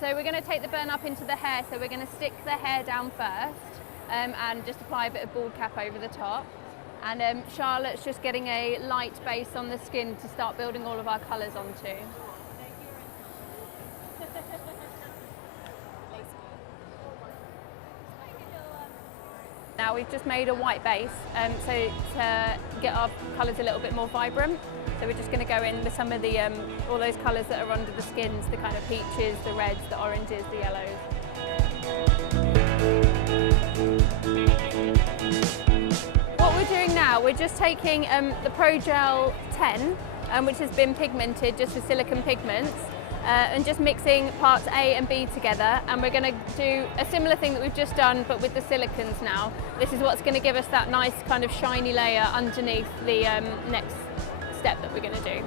So we're going to take the burn up into the hair, so we're going to stick the hair down first and just apply a bit of bald cap over the top. And Charlotte's just getting a light base on the skin to start building all of our colours onto. Now we've just made a white base, so to get our colours a little bit more vibrant. So we're just going to go in with some of the all those colours that are under the skins, the kind of peaches, the reds, the oranges, the yellows. What we're doing now, we're just taking the Pro Gel 10, which has been pigmented just with silicone pigments, and just mixing parts A and B together, and we're going to do a similar thing that we've just done but with the silicones now. This is what's going to give us that nice kind of shiny layer underneath the next step that we're going to do.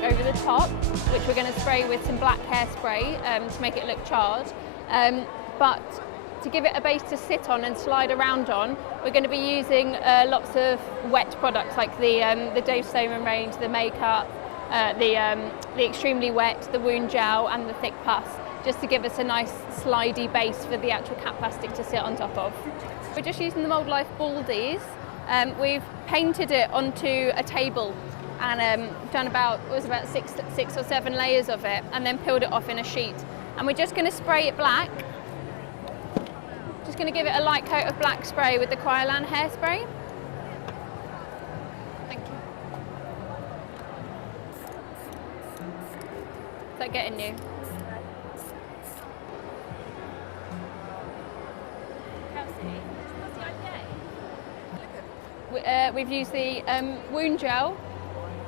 Over the top, which we're going to spray with some black hairspray to make it look charred. But to give it a base to sit on and slide around on, we're going to be using lots of wet products like the Dave Stoneman range, the makeup, the extremely wet, the wound gel and the thick pus, just to give us a nice slidey base for the actual cat plastic to sit on top of. We're just using the Mold Life Baldies. We've painted it onto a table and done about 6 or 7 layers of it, and then peeled it off in a sheet. And we're just going to spray it black. Just going to give it a light coat of black spray with the Kryolan hairspray. Thank you. Is that getting you? We've used the wound gel,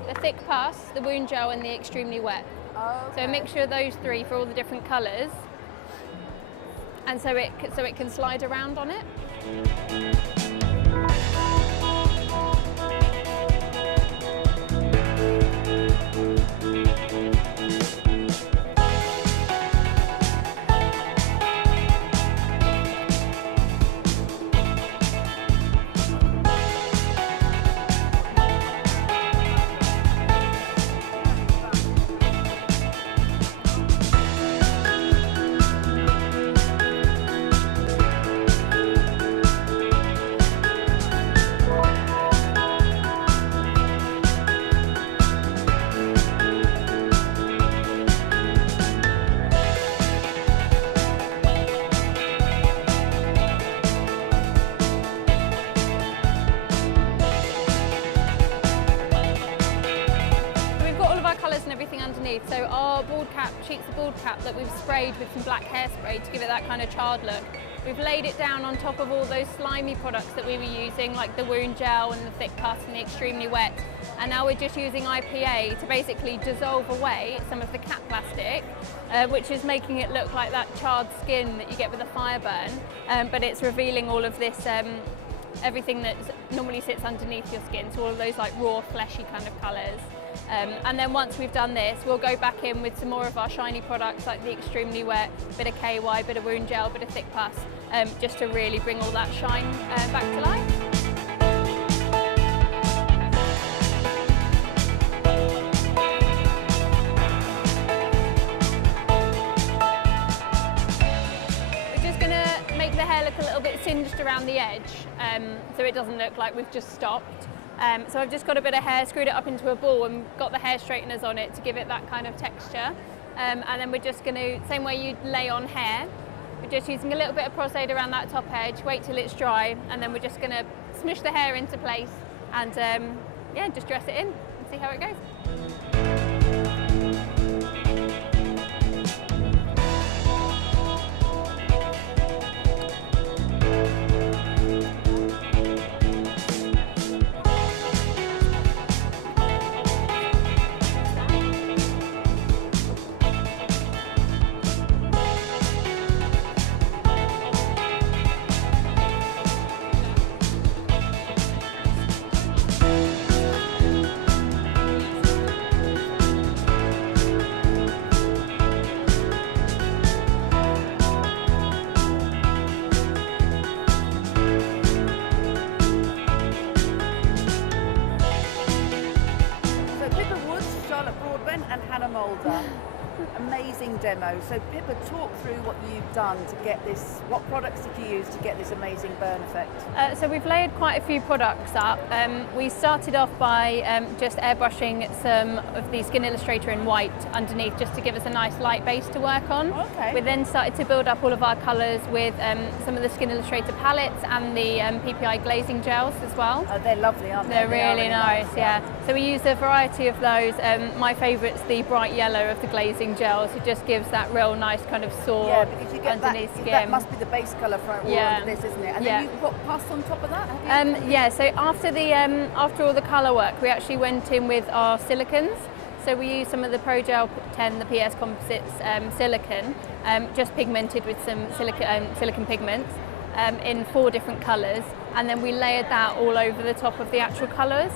the thick pus, the wound gel and the extremely wet. Oh, okay. So a mixture of those three for all the different colours, and so it can slide around on it. Underneath. So our bald cap, sheets of bald cap that we've sprayed with some black hairspray to give it that kind of charred look. We've laid it down on top of all those slimy products that we were using, like the wound gel and the thick pus and the extremely wet. And now we're just using IPA to basically dissolve away some of the cat plastic, which is making it look like that charred skin that you get with a fire burn, but it's revealing all of this, everything that normally sits underneath your skin, so all of those like raw, fleshy kind of colours. And then once we've done this, we'll go back in with some more of our shiny products like the extremely wet, bit of KY, bit of wound gel, bit of thick pus, just to really bring all that shine back to life. We're just going to make the hair look a little bit singed around the edge, so it doesn't look like we've just stopped. So I've just got a bit of hair, screwed it up into a ball and got the hair straighteners on it to give it that kind of texture. And then we're just going to, same way you lay on hair, we're just using a little bit of Pros-Aid around that top edge, wait till it's dry, and then we're just going to smush the hair into place and yeah, just dress it in and see how it goes. Amazing demo. So Pippa, talk through what you've done to get this, what products did you use to get this amazing burn effect? So we've layered quite a few products up. We started off by just airbrushing some of the Skin Illustrator in white underneath just to give us a nice light base to work on. Okay. We then started to build up all of our colours with some of the Skin Illustrator palettes and the PPI glazing gels as well. Oh, they're lovely, aren't they? They're really nice, yeah. So we use a variety of those. My favourite's the bright yellow of the glazing gels. It just gives that real nice kind of soar because you get underneath that, skin. That must be the base colour for all of this, isn't it? And then you put pus on top of that, have you? Yeah, so after all the colour work, we actually went in with our silicons. So we used some of the Pro-Gel 10, the PS Composites silicon, just pigmented with some silicon pigments in 4 different colours, and then we layered that all over the top of the actual colours.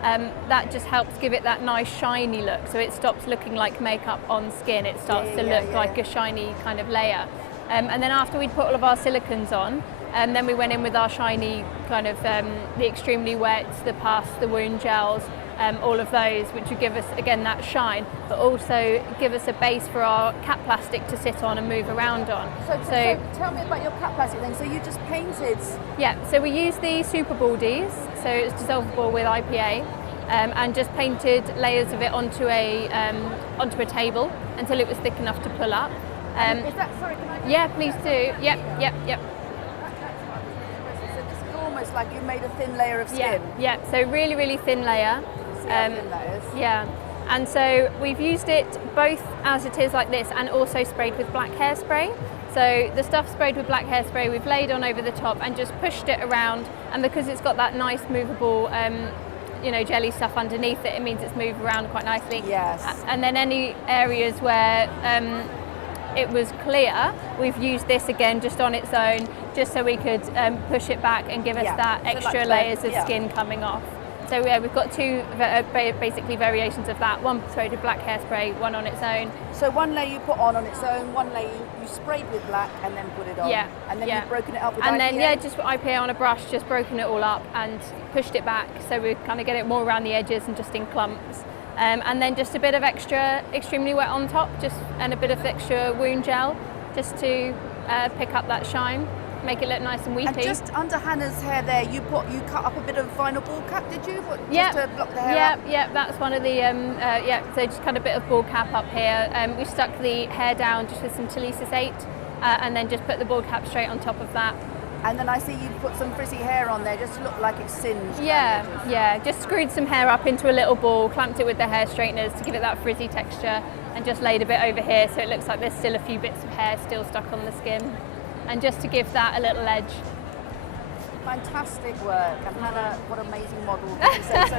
That just helps give it that nice shiny look, so it stops looking like makeup on skin. It starts to look like a shiny kind of layer. And then after we'd put all of our silicons on, then we went in with our shiny kind of the extremely wet, the pus, the wound gels, all of those, which would give us again that shine, but also give us a base for our cap plastic to sit on and move around on. So tell me about your cap plastic then. So you just painted? Yeah, so we used the Super Baldies, so it's dissolvable with IPA, and just painted layers of it onto a table until it was thick enough to pull up. Is that, sorry, can I? Yeah, please do. Yep. So this is almost like you made a thin layer of skin. Yeah. So really, really thin layer. Thin layers. Yeah. And so we've used it both as it is like this and also sprayed with black hairspray. So the stuff sprayed with black hairspray we've laid on over the top and just pushed it around, and because it's got that nice movable jelly stuff underneath it, it means it's moved around quite nicely. Yes. And then any areas where it was clear, we've used this again just on its own, just so we could push it back and give us that extra layers of skin coming off. So yeah, we've got 2 basically variations of that, one sprayed with black hairspray, one on its own. So one layer you put on its own, one layer you sprayed with black and then put it on. Yeah. And then you've broken it up with and IPA? And then just IPA on a brush, just broken it all up and pushed it back, so we kind of get it more around the edges and just in clumps. And then just a bit of extra extremely wet on top, and a bit of extra wound gel, just to pick up that shine, make it look nice and weepy. And just under Hannah's hair there, you cut up a bit of vinyl ball cap, did you? Just to block the hair up? Yeah, that's one of the, so just cut a bit of ball cap up here. We stuck the hair down just with some Talisacate, and then just put the ball cap straight on top of that. And then I see you put some frizzy hair on there just to look like it's singed. Yeah, just screwed some hair up into a little ball, clamped it with the hair straighteners to give it that frizzy texture, and just laid a bit over here so it looks like there's still a few bits of hair still stuck on the skin, and just to give that a little edge. Fantastic work, and Hannah, what an amazing model. You say so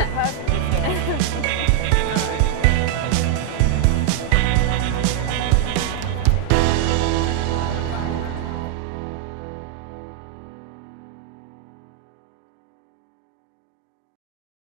perfectly.